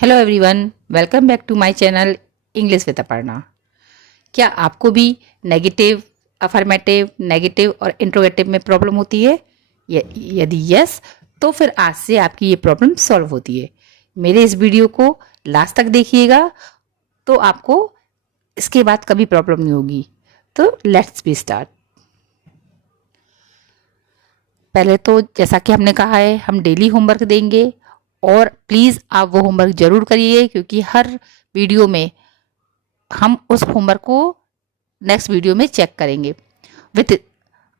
Hello everyone, welcome back to my channel English with Aparna. क्या आपको भी नेगेटिव, अफर्मेटिव, नेगेटिव और इंट्रोगेटिव में प्रॉब्लम होती है? यदि यस, तो फिर आज से आपकी ये प्रॉब्लम सॉल्व होती है। मेरे इस वीडियो को लास्ट तक देखिएगा तो आपको इसके बाद कभी प्रॉब्लम नहीं होगी। तो लेट्स बी स्टार्ट। पहले तो जैसा कि हमने कहा है, हम डेली होमवर्क देंगे और प्लीज़ आप वो होमवर्क ज़रूर करिए, क्योंकि हर वीडियो में हम उस होमवर्क को नेक्स्ट वीडियो में चेक करेंगे विथ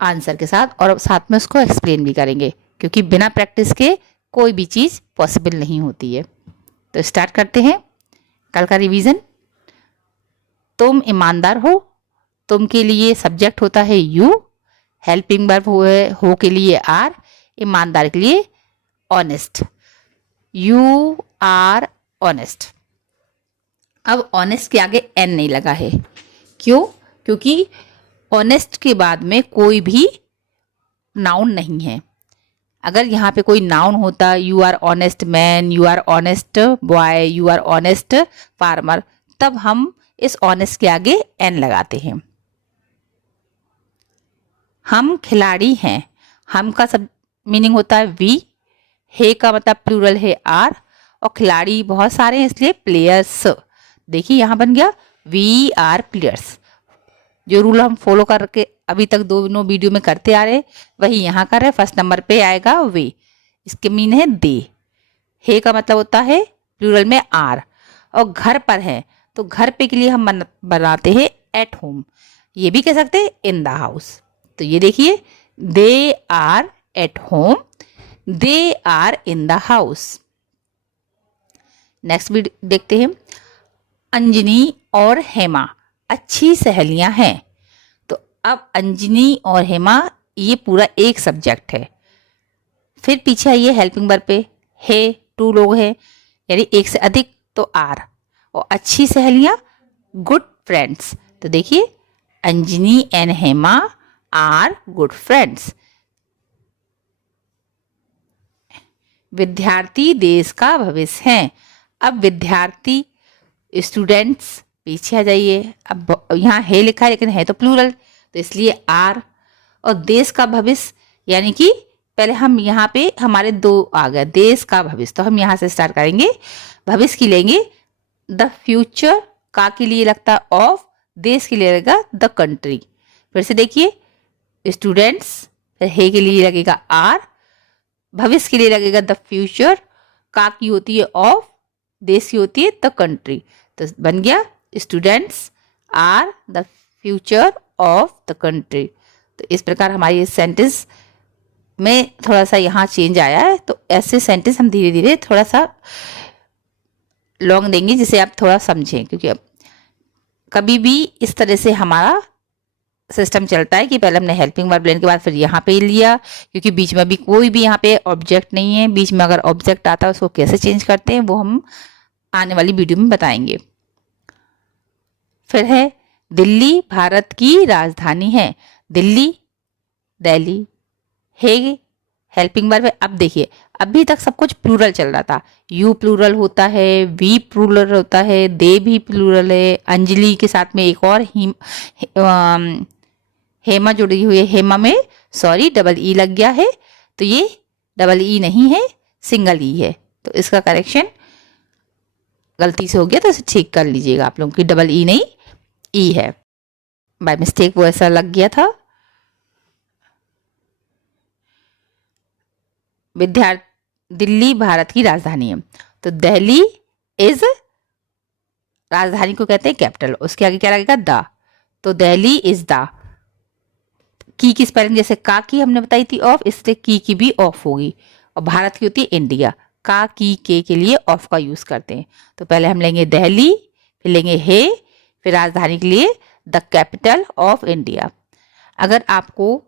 आंसर के साथ, और साथ में उसको एक्सप्लेन भी करेंगे, क्योंकि बिना प्रैक्टिस के कोई भी चीज़ पॉसिबल नहीं होती है। तो स्टार्ट करते हैं कल का रिवीजन। तुम ईमानदार हो, तुम के लिए सब्जेक्ट होता है यू, हेल्पिंग वर्ब हो के लिए आर, ईमानदार के लिए ऑनेस्ट। You are honest. अब ऑनेस्ट के आगे एन नहीं लगा है। क्यों? क्योंकि ऑनेस्ट के बाद में कोई भी नाउन नहीं है। अगर यहाँ पे कोई नाउन होता, you are honest man, you are honest boy, you are honest farmer, तब हम इस ऑनेस्ट के आगे एन लगाते हैं। हम खिलाड़ी हैं, हम का सब मीनिंग होता है वी, हे का मतलब प्लूरल है आर, और खिलाड़ी बहुत सारे हैं इसलिए प्लेयर्स। देखिए यहाँ बन गया वी आर प्लेयर्स। जो रूल हम फॉलो करके अभी तक दोनों वीडियो में करते आ रहे, वही यहाँ कर रहे। फर्स्ट नंबर पे आएगा वे, इसके मीन है दे। हे का मतलब होता है प्लूरल में आर, और घर पर है तो घर पे के लिए हम बनाते हैं एट होम। ये भी कह सकते हैं इन द हाउस। तो ये देखिए, they are at home, they are in the house. Next भी देखते हैं। अंजनी और हेमा अच्छी सहेलियां हैं। तो अब अंजनी और हेमा ये पूरा एक सब्जेक्ट है। फिर पीछे आइए हेल्पिंग वर्ब पे, हे टू लोग हैं यानी एक से अधिक, तो आर, और अच्छी सहेलियां गुड फ्रेंड्स। तो देखिए Anjani and Hema are good friends. विद्यार्थी देश का भविष्य हैं। अब विद्यार्थी स्टूडेंट्स, पीछे आ जाइए। अब यहाँ है लिखा है लेकिन है तो प्लूरल, तो इसलिए आर, और देश का भविष्य यानी कि पहले हम यहाँ पे हमारे दो आ गया, देश का भविष्य, तो हम यहाँ से स्टार्ट करेंगे। भविष्य की लेंगे द फ्यूचर, का के लिए लगता ऑफ, देश के लिए लगेगा द कंट्री। फिर से देखिए स्टूडेंट्स, फिर हे के लिए लगेगा आर, भविष्य के लिए लगेगा द फ्यूचर, का की होती है ऑफ, देश की होती है द कंट्री। तो बन गया students are the future of the country. तो इस प्रकार हमारी इस सेंटेंस में थोड़ा सा यहाँ चेंज आया है। तो ऐसे सेंटेंस हम धीरे धीरे थोड़ा सा लॉन्ग देंगे जिसे आप थोड़ा समझें, क्योंकि अब कभी भी इस तरह से हमारा सिस्टम चलता है कि पहले हमने हेल्पिंग वर्ब लेने के बाद फिर यहाँ पे लिया, क्योंकि बीच में भी कोई भी यहाँ पे ऑब्जेक्ट नहीं है। बीच में अगर ऑब्जेक्ट आता है उसको कैसे चेंज करते हैं वो हम आने वाली वीडियो में बताएंगे। फिर है दिल्ली भारत की राजधानी है। दिल्ली, दिल्ली, है हेल्पिंग वर्ब है। अब देखिए अभी तक सब कुछ प्लूरल चल रहा था। यू प्लूरल होता है, वी प्लूरल होता है, दे भी प्लूरल है, अंजलि के साथ में एक और हेमा जुड़ी हुई है। हेमा में सॉरी डबल ई लग गया है, तो ये डबल ई नहीं है, सिंगल ई है। तो इसका करेक्शन गलती से हो गया, तो इसे ठीक कर लीजिएगा आप लोगों की, डबल ई नहीं ई है, बाय मिस्टेक वो ऐसा लग गया था। दिल्ली भारत की राजधानी है, तो दिल्ली इज, राजधानी को कहते हैं कैपिटल, उसके आगे क्या लगेगा द, तो दिल्ली इज द। की स्पेलिंग जैसे का की हमने बताई थी ऑफ, इसलिए की भी ऑफ होगी, और भारत की होती है इंडिया। का की के लिए ऑफ का यूज करते हैं। तो पहले हम लेंगे दिल्ली, फिर लेंगे हे, फिर राजधानी के लिए द कैपिटल ऑफ इंडिया। अगर आपको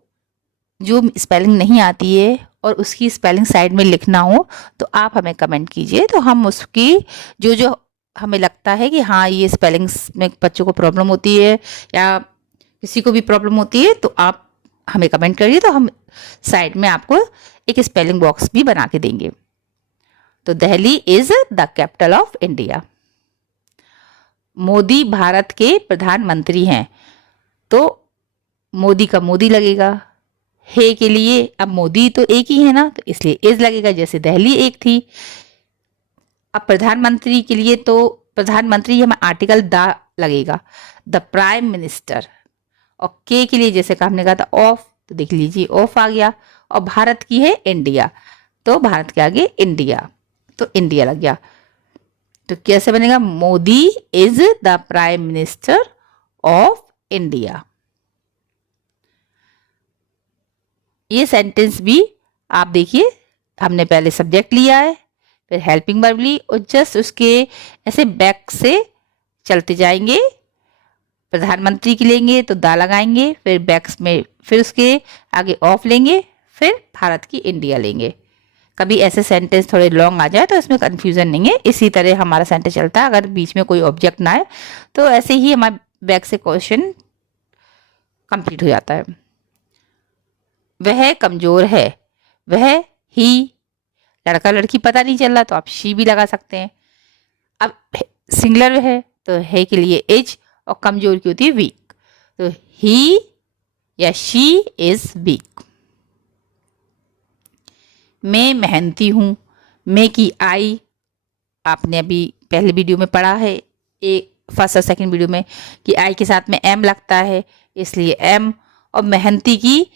जो स्पेलिंग नहीं आती है और उसकी स्पेलिंग साइड में लिखना हो तो आप हमें कमेंट कीजिए, तो हम उसकी जो जो हमें लगता है कि हाँ ये स्पेलिंग्स में बच्चों को प्रॉब्लम होती है या किसी को भी प्रॉब्लम होती है, तो आप हमें कमेंट करिए, तो हम साइड में आपको एक स्पेलिंग बॉक्स भी बना के देंगे। तो Delhi is the capital of India. Modi Bharat के प्रधानमंत्री हैं, तो मोदी का मोदी लगेगा। हे के लिए अब मोदी तो एक ही है ना, तो इसलिए इज लगेगा, जैसे दिल्ली एक थी। अब प्रधानमंत्री के लिए तो प्रधानमंत्री हमें आर्टिकल द लगेगा, द प्राइम मिनिस्टर। और के लिए जैसे का हमने कहा था ऑफ, तो देख लीजिए ऑफ आ गया। और भारत की है इंडिया, तो भारत के आगे इंडिया, तो इंडिया लग गया। तो कैसे बनेगा, Modi is the prime minister of India. ये सेंटेंस भी आप देखिए, हमने पहले सब्जेक्ट लिया है, फिर हेल्पिंग वर्ब ली, और जस्ट उसके ऐसे बैक से चलते जाएंगे। प्रधानमंत्री की लेंगे तो दा लगाएंगे, फिर बैक्स में फिर उसके आगे ऑफ लेंगे, फिर भारत की इंडिया लेंगे। कभी ऐसे सेंटेंस थोड़े लॉन्ग आ जाए तो इसमें कंफ्यूजन नहीं है, इसी तरह हमारा सेंटेंस चलता है। अगर बीच में कोई ऑब्जेक्ट ना आए तो ऐसे ही हमारे बैक से क्वेश्चन कंप्लीट हो जाता है। वह कमजोर है, वह ही, लड़का लड़की पता नहीं चल रहा तो आप शी भी लगा सकते हैं। अब सिंगुलर है तो है के लिए इज, और कमजोर की होती है वीक, तो ही या शी इज वीक। मैं मेहनती हूँ, मैं की आई आपने अभी पहले वीडियो में पढ़ा है, एक फर्स्ट और सेकंड वीडियो में, कि आई के साथ में एम लगता है, इसलिए एम। और मेहनती की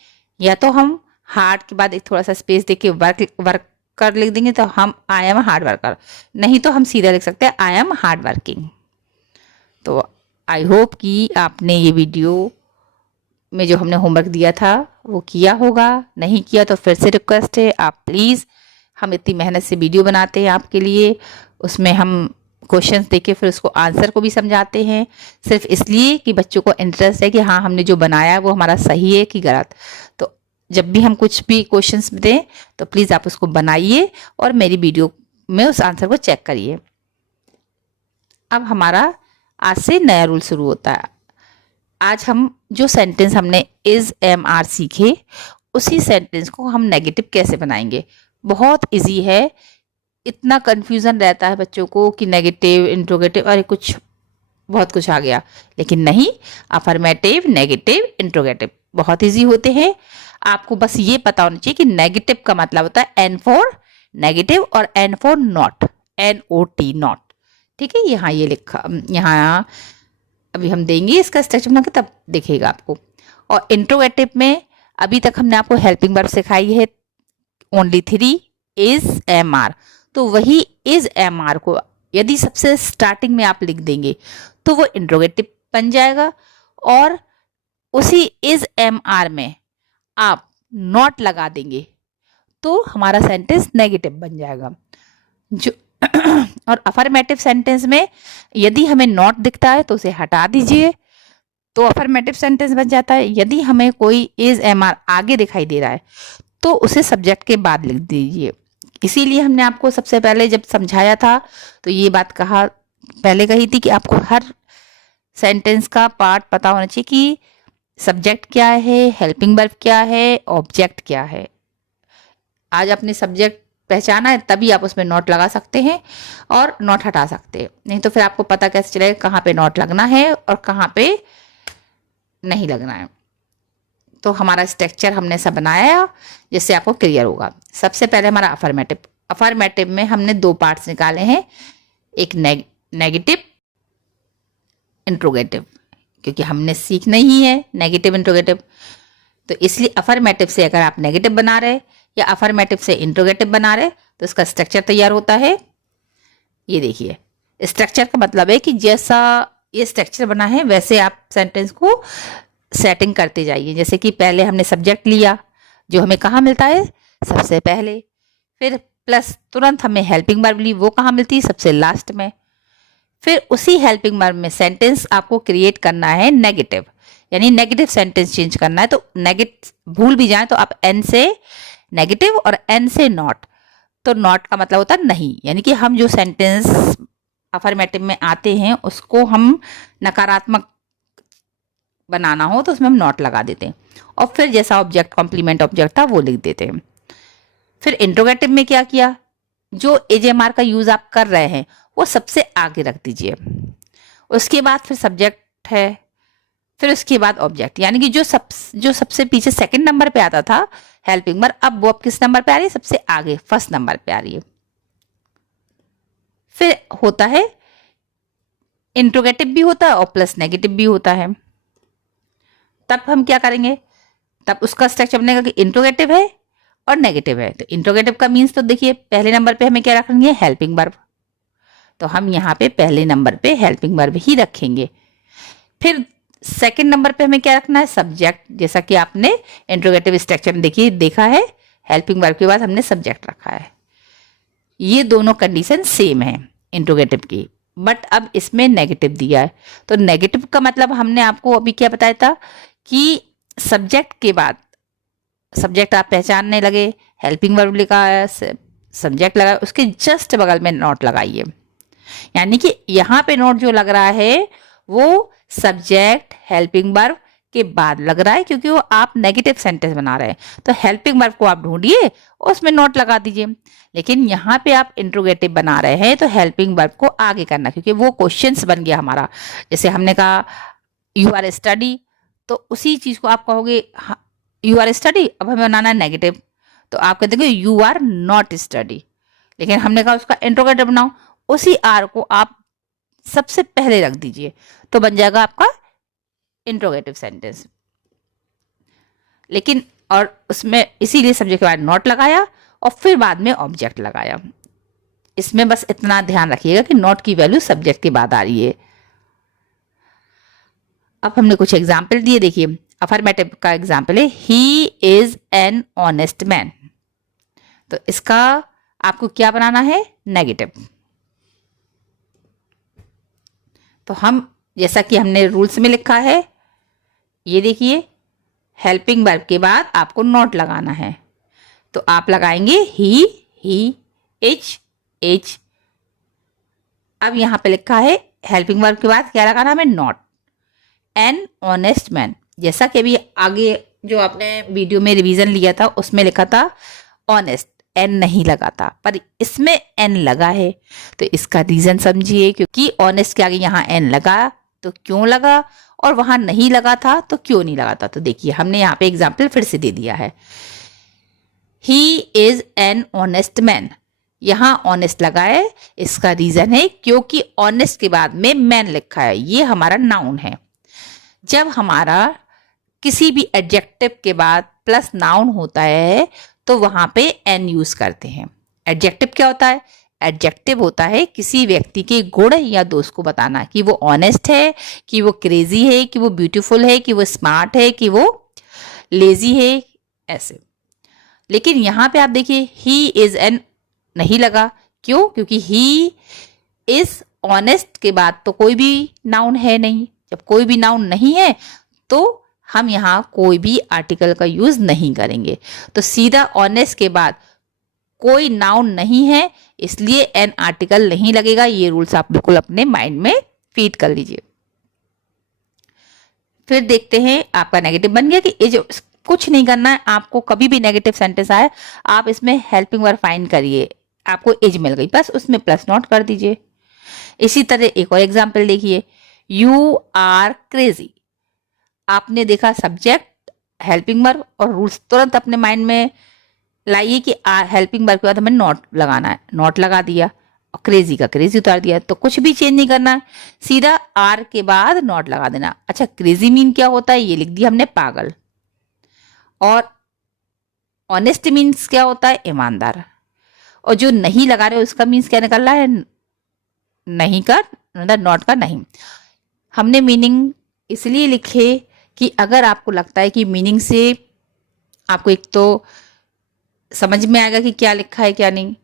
या तो हम हार्ड के बाद एक थोड़ा सा स्पेस देके वर्कर लिख देंगे, तो हम आई एम हार्ड वर्कर, नहीं तो हम सीधा लिख सकते हैं आई एम हार्ड वर्किंग। तो आई होप कि आपने ये वीडियो में जो हमने होमवर्क दिया था वो किया होगा। नहीं किया तो फिर से रिक्वेस्ट है, आप प्लीज़, हम इतनी मेहनत से वीडियो बनाते हैं आपके लिए, उसमें हम क्वेश्चंस देके फिर उसको आंसर को भी समझाते हैं, सिर्फ इसलिए कि बच्चों को इंटरेस्ट है कि हाँ हमने जो बनाया वो हमारा सही है कि गलत। तो जब भी हम कुछ भी क्वेश्चंस दें तो प्लीज़ आप उसको बनाइए और मेरी वीडियो में उस आंसर को चेक करिए। अब हमारा आज से नया रूल शुरू होता है। आज हम जो सेंटेंस हमने इज एम आर सीखे, उसी सेंटेंस को हम नेगेटिव कैसे बनाएंगे। बहुत इजी है, इतना कंफ्यूजन रहता है बच्चों को कि नेगेटिव, इंट्रोगेटिव, अरे कुछ बहुत कुछ आ गया, लेकिन नहीं, अफर्मेटिव, नेगेटिव, इंट्रोगेटिव बहुत इजी होते हैं। आपको बस ये पता होना चाहिए कि नेगेटिव का मतलब होता है एन फॉर नेगेटिव और N for not, NOT not. ठीक है, यहाँ ये लिखा, यहाँ अभी हम देंगे इसका स्ट्रक्चर बना के तब दिखेगा आपको। और इंट्रोगेटिव में अभी तक हमने आपको हेल्पिंग वर्ब सिखाई है ओनली 3, इज एम आर, तो वही इज एम आर को यदि सबसे स्टार्टिंग में आप लिख देंगे तो वो इंट्रोगेटिव बन जाएगा, और उसी इज एम आर में आप नॉट लगा देंगे तो हमारा सेंटेंस नेगेटिव बन जाएगा। जो और अफर्मेटिव सेंटेंस में यदि हमें नॉट दिखता है तो उसे हटा दीजिए, तो अफर्मेटिव सेंटेंस बन जाता है। यदि हमें कोई इज एम आर आगे दिखाई दे रहा है तो उसे सब्जेक्ट के बाद लिख दीजिए। इसीलिए हमने आपको सबसे पहले जब समझाया था तो ये बात पहले कही थी कि आपको हर सेंटेंस का पार्ट पता होना चाहिए कि सब्जेक्ट क्या है, हेल्पिंग वर्ब क्या है, ऑब्जेक्ट क्या है। आज आपने सब्जेक्ट पहचाना है तभी आप उसमें नोट लगा सकते हैं और नोट हटा सकते हैं, नहीं तो फिर आपको पता कैसे चलेगा कहाँ पे नोट लगना है और कहाँ पे नहीं लगना है। तो हमारा स्ट्रक्चर हमने सब बनाया जिससे आपको क्लियर होगा। सबसे पहले हमारा अफर्मेटिव में हमने 2 पार्ट्स निकाले हैं, एक नेगेटिव, इंट्रोगेटिव, क्योंकि हमने सीखना ही है नेगेटिव इंट्रोगेटिव। तो इसलिए अफर्मेटिव से अगर आप नेगेटिव बना रहे या अफर्मेटिव से इंट्रोगेटिव बना रहे तो इसका स्ट्रक्चर तैयार होता है। ये देखिए, स्ट्रक्चर का मतलब है कि जैसा ये स्ट्रक्चर बना है वैसे आप सेंटेंस को सेटिंग करते जाइए। जैसे कि पहले हमने सब्जेक्ट लिया जो हमें कहाँ मिलता है, सबसे पहले, फिर प्लस तुरंत हमें हेल्पिंग वर्ब ली, वो कहाँ मिलती है, सबसे लास्ट में। फिर उसी हेल्पिंग वर्ब में सेंटेंस आपको क्रिएट करना है नेगेटिव, यानी नेगेटिव सेंटेंस चेंज करना है। तो नेगेटिव भूल भी जाए तो आप एन से नेगेटिव और एन से नॉट, तो नॉट का मतलब होता है नहीं, यानी कि हम जो सेंटेंस अफर्मेटिव में आते हैं उसको हम नकारात्मक बनाना हो तो उसमें हम नॉट लगा देते हैं, और फिर जैसा ऑब्जेक्ट कॉम्प्लीमेंट ऑब्जेक्ट था वो लिख देते हैं। फिर इंट्रोगेटिव में क्या किया, जो एजेएमआर का यूज आप कर रहे हैं वो सबसे आगे रख दीजिए। उसके बाद फिर सब्जेक्ट है, फिर उसके बाद ऑब्जेक्ट, यानी कि जो सबसे पीछे सेकंड नंबर पे आता था हेल्पिंग वर्ब, अब वो किस नंबर पे आ रही है? सबसे आगे फर्स्ट नंबर पे आ रही है। फिर होता है इंट्रोगेटिव भी होता है और प्लस नेगेटिव भी होता है। तब हम क्या करेंगे? तब उसका स्ट्रक्चर बनेगा कि इंट्रोगेटिव है और नेगेटिव है। तो इंट्रोगेटिव का मीन्स तो देखिए पहले नंबर पे हमें क्या रखेंगे? Helping verb. तो हम यहाँ पे पहले नंबर पे हेल्पिंग वर्ब ही रखेंगे। फिर सेकंड नंबर पे हमें क्या रखना है? सब्जेक्ट। जैसा कि आपने इंट्रोगेटिव स्ट्रक्चर में देखिए देखा है, हेल्पिंग वर्ब के बाद हमने सब्जेक्ट रखा है। ये दोनों कंडीशन सेम है इंट्रोगेटिव की, बट अब इसमें नेगेटिव दिया है। तो नेगेटिव का मतलब हमने आपको अभी क्या बताया था कि सब्जेक्ट के बाद सब्जेक्ट आप पहचानने लगे, हेल्पिंग वर्ब लिखा है, सब्जेक्ट लगा, उसके जस्ट बगल में नॉट लगाइए। यानी कि यहाँ पे नोट जो लग रहा है वो सब्जेक्ट हेल्पिंग वर्ब के बाद लग रहा है, क्योंकि वो आप नेगेटिव सेंटेंस बना रहे हैं। तो हेल्पिंग वर्ब को आप ढूंढिए, उसमें नोट लगा दीजिए। लेकिन यहाँ पे आप इंट्रोगेटिव बना रहे हैं तो हेल्पिंग वर्ब को आगे करना, क्योंकि वो क्वेश्चंस बन गया हमारा। जैसे हमने कहा यू आर स्टडी, तो उसी चीज को आप कहोगे यू आर स्टडी, अब हमें बनाना है नेगेटिव, तो आप कहते हैं यू आर नॉट स्टडी। लेकिन हमने कहा उसका इंट्रोगेटिव बनाओ, उसी आर को आप सबसे पहले रख दीजिए, तो बन जाएगा आपका इंट्रोगेटिव सेंटेंस। लेकिन और उसमें इसीलिए सब्जेक्ट के बाद नॉट लगाया और फिर बाद में ऑब्जेक्ट लगाया। इसमें बस इतना ध्यान रखिएगा कि नॉट की वैल्यू सब्जेक्ट के बाद आ रही है। अब हमने कुछ एग्जाम्पल दिए, देखिए अफर्मेटिव का एग्जाम्पल है he is an honest man. तो इसका आपको क्या बनाना है? नेगेटिव। तो हम जैसा कि हमने रूल्स में लिखा है, ये देखिए हेल्पिंग वर्ब के बाद आपको नॉट लगाना है, तो आप लगाएंगे ही एच। अब यहां पे लिखा है हेल्पिंग वर्ब के बाद क्या लगाना हमें? नॉट। एन ऑनेस्ट मैन, जैसा कि अभी आगे जो आपने वीडियो में रिवीजन लिया था उसमें लिखा था ऑनेस्ट, एन नहीं लगा था, पर इसमें एन लगा है। तो इसका रीजन समझिए, क्योंकि ऑनेस्ट के आगे यहाँ एन लगा तो क्यों लगा, और वहां नहीं लगा था तो क्यों नहीं लगा था। तो देखिए हमने यहाँ पे एग्जाम्पल फिर से दे दिया है, he is an honest man. यहाँ ऑनेस्ट लगा है, इसका रीजन है क्योंकि ऑनेस्ट के बाद में मैन लिखा है, ये हमारा नाउन है। जब हमारा किसी भी एडजेक्टिव के बाद प्लस नाउन होता है तो वहां पे एन यूज करते हैं। एडजेक्टिव क्या होता है? एडजेक्टिव होता है किसी व्यक्ति के गुण या दोष को बताना, कि वो ऑनेस्ट है, कि वो क्रेजी है, कि वो ब्यूटीफुल है, कि वो स्मार्ट है, कि वो लेजी है, ऐसे। लेकिन यहाँ पे आप देखिए ही इज एन नहीं लगा, क्यों? क्योंकि ही इज ऑनेस्ट के बाद तो कोई भी नाउन है नहीं। जब कोई भी नाउन नहीं है तो हम यहाँ कोई भी आर्टिकल का यूज नहीं करेंगे। तो सीधा ऑनेस्ट के बाद कोई नाउन नहीं है, इसलिए एन आर्टिकल नहीं लगेगा। ये रूल्स आप बिल्कुल अपने माइंड में फीड कर लीजिए। फिर देखते हैं आपका नेगेटिव बन गया कि ये जो कुछ नहीं करना है आपको, कभी भी नेगेटिव सेंटेंस आए आप इसमें हेल्पिंग वर्ब फाइंड करिए, आपको एज मिल गई, बस उसमें प्लस नॉट कर दीजिए। इसी तरह एक और एग्जाम्पल देखिए, यू आर क्रेजी। आपने देखा सब्जेक्ट हेल्पिंग वर्ब और रूल्स तुरंत अपने माइंड में लाइए कि हेल्पिंग वर्ब के बाद हमें नॉट लगाना है, नॉट लगा दिया और क्रेजी का क्रेजी उतार दिया। तो कुछ भी चेंज नहीं करना, सीधा आर के बाद नॉट लगा देना। अच्छा, क्रेजी मीन क्या होता है? ये लिख दिया हमने, पागल। और ऑनेस्ट मीन्स क्या होता है? ईमानदार। और जो नहीं लगा रहे उसका मीन्स क्या निकल रहा है? नहीं का, नॉट का नहीं। हमने मीनिंग इसलिए लिखे कि अगर आपको लगता है कि मीनिंग से आपको एक तो समझ में आएगा कि क्या लिखा है क्या नहीं,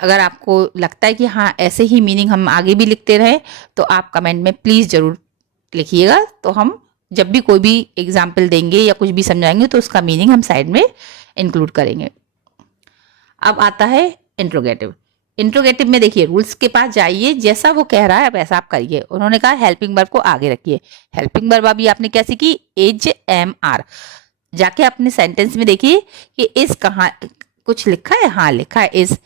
अगर आपको लगता है कि हाँ ऐसे ही मीनिंग हम आगे भी लिखते रहे, तो आप कमेंट में प्लीज़ ज़रूर लिखिएगा। तो हम जब भी कोई भी एग्जाम्पल देंगे या कुछ भी समझाएंगे तो उसका मीनिंग हम साइड में इंक्लूड करेंगे। अब आता है इंट्रोगेटिव। इंट्रोगेटिव में देखिए रूल्स के पास जाइए, जैसा वो कह रहा है वैसा आप करिए। उन्होंने कहा हेल्पिंग वर्ब को आगे रखिए। हेल्पिंग वर्ब अभी आपने क्या सीखी? Is am are. जाके अपने सेंटेंस में देखिए कि इस कहाँ कुछ लिखा है? हाँ लिखा है इस,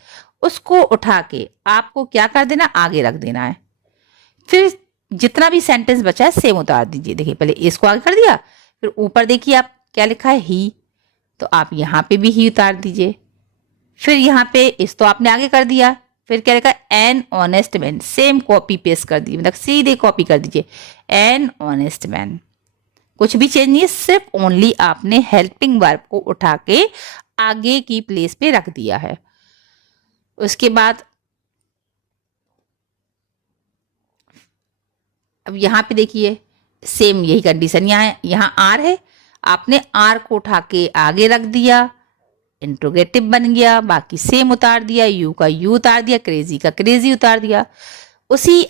उसको उठा के आपको क्या कर देना, आगे रख देना है। फिर जितना भी सेंटेंस बचा है सेम उतार दीजिए। देखिए पहले इसको आगे कर दिया, फिर ऊपर देखिए आप क्या लिखा है, ही, तो आप यहाँ पे भी ही उतार दीजिए। फिर यहाँ पे इस तो आपने आगे कर दिया, फिर क्या लिखा, an honest man, same copy paste कर दीजिए, मतलब सीधे कॉपी कर दीजिए, एन ऑनेस्ट मैन। कुछ भी चेंज नहीं है, सिर्फ ओनली आपने हेल्पिंग वर्ब को उठा के आगे की प्लेस पे रख दिया है। उसके बाद अब यहाँ पे देखिए सेम यही कंडीशन, यहाँ आर है, आपने आर को उठा के आगे रख दिया, इंट्रोगेटिव बन गया, बाकी सेम उतार दिया, यू का यू उतार दिया, क्रेजी का क्रेजी उतार दिया उसी।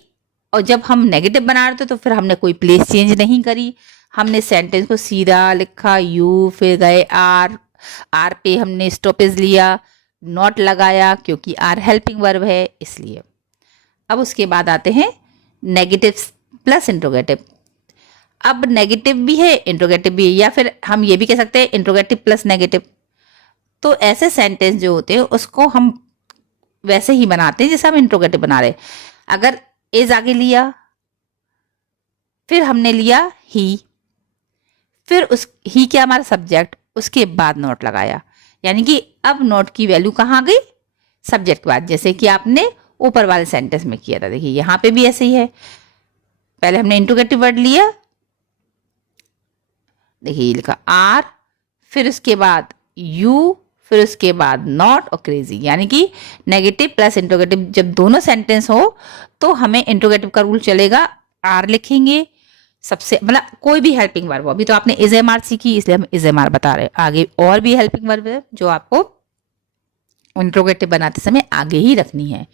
और जब हम नेगेटिव बना रहे थे तो फिर हमने कोई प्लेस चेंज नहीं करी, हमने सेंटेंस को सीधा लिखा, यू, फिर गए आर, आर पे हमने स्टॉपेज लिया, नॉट लगाया क्योंकि आर हेल्पिंग वर्ब है इसलिए। अब उसके बाद आते हैं नेगेटिव प्लस इंट्रोगेटिव। अब नेगेटिव भी है इंट्रोगेटिव भी है, या फिर हम ये भी कह सकते हैं इंट्रोगेटिव प्लस नेगेटिव। तो ऐसे सेंटेंस जो होते हैं उसको हम वैसे ही बनाते हैं जैसे हम इंट्रोगेटिव बना रहे। अगर इज आगे लिया, फिर हमने लिया ही, फिर उस ही क्या हमारा सब्जेक्ट, उसके बाद नोट लगाया, यानी कि अब नोट की वैल्यू कहाँ गई, सब्जेक्ट के बाद, जैसे कि आपने ऊपर वाले सेंटेंस में किया था। देखिए यहाँ पे भी ऐसे ही है, पहले हमने इंट्रोगेटिव वर्ड लिया, देखिए लिखा आर, फिर उसके बाद यू, फिर उसके बाद नॉट और क्रेजी, यानी कि नेगेटिव प्लस इंट्रोगेटिव जब दोनों सेंटेंस हो तो हमें इंट्रोगेटिव का रूल चलेगा, आर लिखेंगे सबसे, मतलब कोई भी हेल्पिंग वर्ब हो। अभी तो आपने इज एम आर सीखी इसलिए हम इज एम आर बता रहे हैं, आगे और भी हेल्पिंग वर्ब है जो आपको इंट्रोगेटिव बनाते समय आगे ही रखनी है।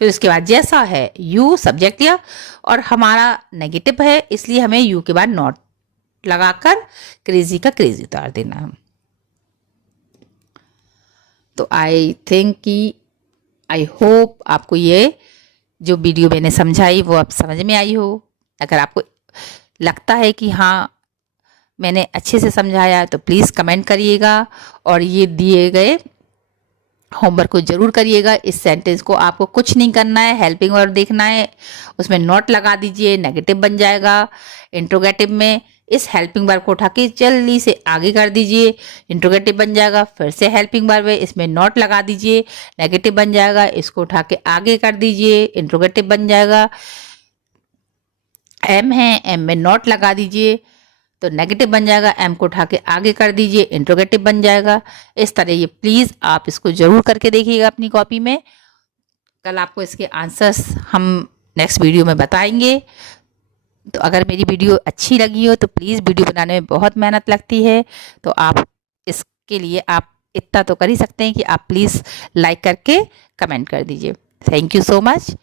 फिर उसके बाद जैसा है यू सब्जेक्ट लिया और हमारा नेगेटिव है इसलिए हमें यू के बाद नॉट लगाकर क्रेजी का क्रेजी उतार देना है। तो आई थिंक कि आई होप आपको ये जो वीडियो मैंने समझाई वो आप समझ में आई हो। अगर आपको लगता है कि हाँ मैंने अच्छे से समझाया है तो प्लीज़ कमेंट करिएगा और ये दिए गए होमवर्क को जरूर करिएगा। इस सेंटेंस को आपको कुछ नहीं करना है, हेल्पिंग वर्ब देखना है, उसमें नॉट लगा दीजिए, नेगेटिव बन जाएगा। इंट्रोगेटिव में इस हेल्पिंग वर्ब को उठा के जल्दी से आगे कर दीजिए, इंट्रोगेटिव बन जाएगा। फिर से हेल्पिंग वर्ब है, इसमें नॉट लगा दीजिए, नेगेटिव बन जाएगा, इसको उठा के आगे कर दीजिए, इंट्रोगेटिव बन जाएगा। एम है, एम में नॉट लगा दीजिए तो नेगेटिव बन जाएगा, एम को उठा के आगे कर दीजिए, इंट्रोगेटिव बन जाएगा। इस तरह ये प्लीज़ आप इसको ज़रूर करके देखिएगा अपनी कॉपी में। कल आपको इसके आंसर्स हम नेक्स्ट वीडियो में बताएंगे। तो अगर मेरी वीडियो अच्छी लगी हो तो प्लीज़, वीडियो बनाने में बहुत मेहनत लगती है, तो आप इसके लिए आप इतना तो कर ही सकते हैं कि आप प्लीज़ लाइक करके कमेंट कर दीजिए। Thank you so much.